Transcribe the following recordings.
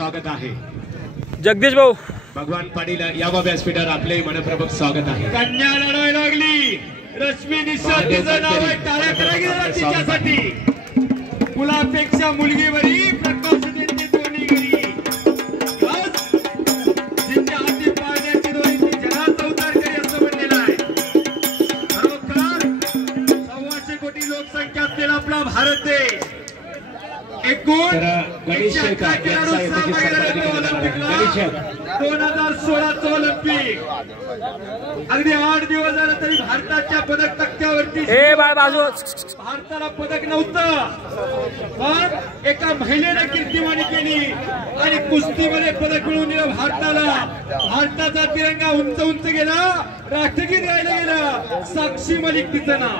स्वागत आहे. जगदीश भाऊ भगवान पाटील यावा व्यासपीठावर आपले मनपूर्वक स्वागत आहे. कन्या लढायला लागली. रश्मी निशाद तिचं नाव आहे. टाळ्या करा गेला तिच्यासाठी. मुलापेक्षा मुलगी बरी, प्रकाश त्यांची दोन्ही घरी. जिंकण्या हाती पाळण्याची दोरी ती जगाचा उद्धार करी असं म्हणलेलं आहे. खरोखर 125 कोटी लोकसंख्या असलेला आपला भारत देश एकूण 2016चं ऑलिम्पिक अगदी 8 दिवस झाले तरी भारताच्या पदक तक्त्यावरती भारताला पदक नव्हतं, पण एका महिलेने कीर्तिमानी केली आणि कुस्तीमध्ये पदक मिळवून दिलं भारताला. भारताचा तिरंगा उंच उंच गेला, राष्ट्रगीत गायला गेला. साक्षी मलिक तिचं नाव.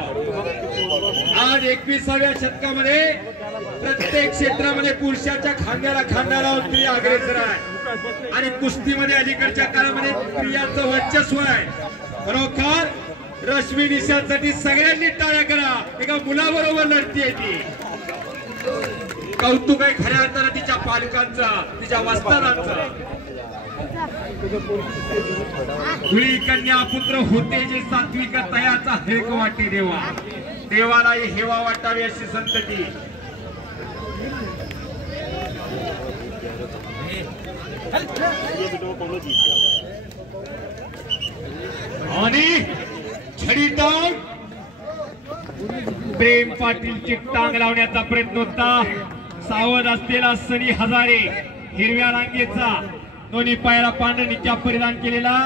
आज 21व्या शतकामध्ये प्रत्येक क्षेत्रामध्ये पुरुषाच्या खांद्याला खांदा लावून स्त्री अग्रेसर आहे आणि कुस्तीमध्ये अलीकडच्या काळामध्ये स्त्रियांचं वर्चस्व आहे. खरोखर रश्मी निशादसाठी सगळ्यांनी टाळ्या करा. एका मुलाबरोबर लढतीये ती. कौतुक आहे खऱ्या अर्थानं तिच्या पालकांचा, तिच्या वस्तादांचा. मुली कन्या पुत्र होते जे सात्विक तयाचा हेक वाटे देवा. देवाला हेवा वाटावी अशी संतती. आणि छडी टांग प्रेम पाटीलची टांग लावण्याचा प्रयत्न होता. सावध असलेला सनी हजारे हिरव्या रांगेचा दोन्ही पायाला पांढरणीच्या परिधान केलेला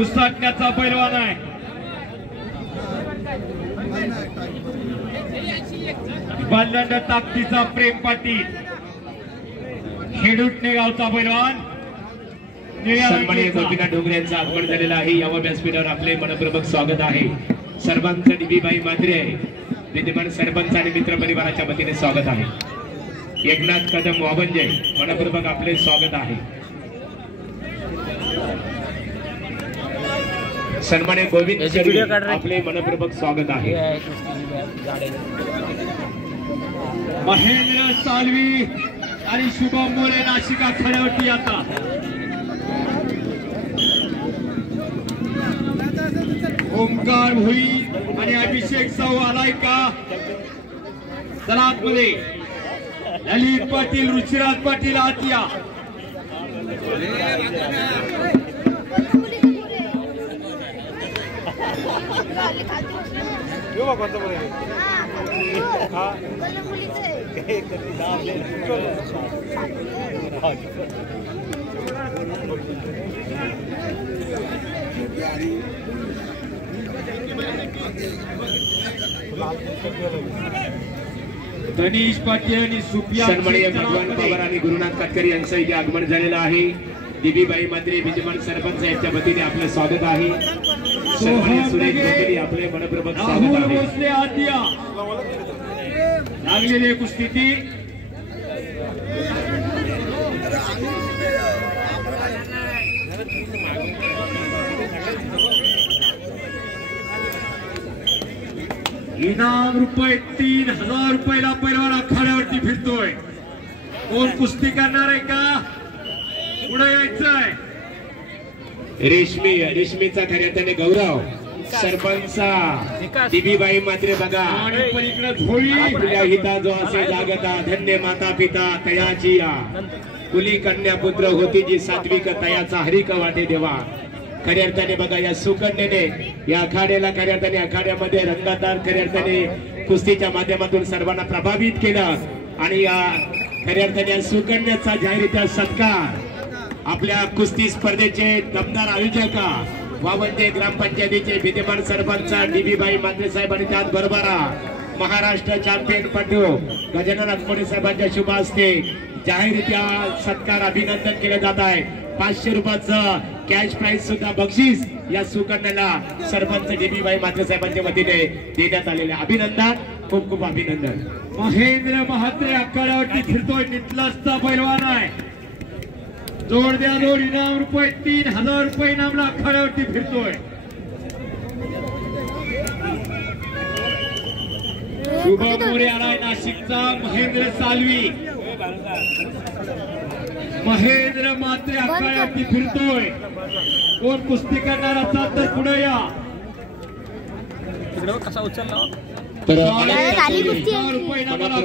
उसटण्याचा पैलवान आहे. बल्लंड ताकदीचा प्रेम पाटील खेडूटणे गावचा पैलवान. सन्माननीय गोपीनाथ डोंगरे यांचं आगमन झालेलं आहे. यावं व्यासपीठावर आपले मनपूर्वक स्वागत आहे. सर्वांचं डीबीबाई मात्रे विद्यमान सरपंच आणि मित्र परिवाराच्या वतीने स्वागत आहे. एकनाथ कदम वाबंजे मनपूर्वक आपले स्वागत आहे. सन्माननीय गोविंद आपले मनपूर्वक स्वागत आहे. महेंद्र सालवी आणि शुभम मोरे नाशिक आखाड्यावरती आता. ओमकार भोई आणि अभिषेक साऊ आलाय का दलातमध्ये. ललित पाटील, ऋषिराज पाटील आतिया. गणेश पाटील आणि सुप्रिया. सन्माननीय भगवान पवार आणि गुरुनाथ काटकरी यांचं इथे आगमन झालेलं आहे. डीबीबाई मात्रे विद्यमान सरपंच यांच्या वतीने आपलं स्वागत आहे. सन्माननीय सुरेश भोसले आपले मनपूर्वक स्वागत आहे. लागलेली कुस्ती ती इनाम रुपये 3000 रुपयाला पैलवान आखाड्यावरती फिरतोय. कोण कुस्ती करणार आहे का? पुढे यायचंय. रेशमीचा खऱ्या त्याने गौरव सरपंचा डीबीबाई मात्रे बघा. आणि पलीकडे झोळी आपल्या हिता जो असे जागता धन्य माता पिता तयाची या. कुली कन्या पुत्र होती जी सात्विक तयाचा हरिक वाटे देवा. खऱ्या अर्थाने बघा या सुकन्याने या आखाड्याला खऱ्या अर्थाने आखाड्यामध्ये रंगतदार खऱ्या अर्थाने कुस्तीच्या माध्यमातून सर्वांना प्रभावित केलं. आणि या खऱ्या अर्थाने सुकन्याचा जाहीररित्या सत्कार आपल्या कुस्ती स्पर्धेचे दमदार आयोजक वावंजे ग्रामपंचायतीचे विद्यमान सरपंच डीबीबाई मात्रे साहेब आणि त्याचबरोबर महाराष्ट्र चॅम्पियन पटू गजानन अकमोडे साहेबांच्या शुभ हस्ते जाहीररित्या सत्कार अभिनंदन केलं जात आहे. 500 रुपयाचं कॅश प्राइज सुद्धा बक्षीस या सुकन्याला सरपंच डीबीबाई मात्रे साहेबांच्या वतीने देण्यात आलेले अभिनंदन. खूप खूप अभिनंदन. महेंद्र महात्रे आखाड्यावरती फिरतोय. नितलासचा पैलवान आहे. जोड द्या जोड. इनाम रुपये 3000 रुपये इनामला आखाड्यावरती फिरतोय. शुभम मोरे आलाय नाशिकचा. महेंद्र सालवी महेंद्र मात्रे आखाड्यावरती फिरतोय. कोण कुस्ती करणार असाल तर पुढे या. कसा उचलला तर ₹100 इनामाला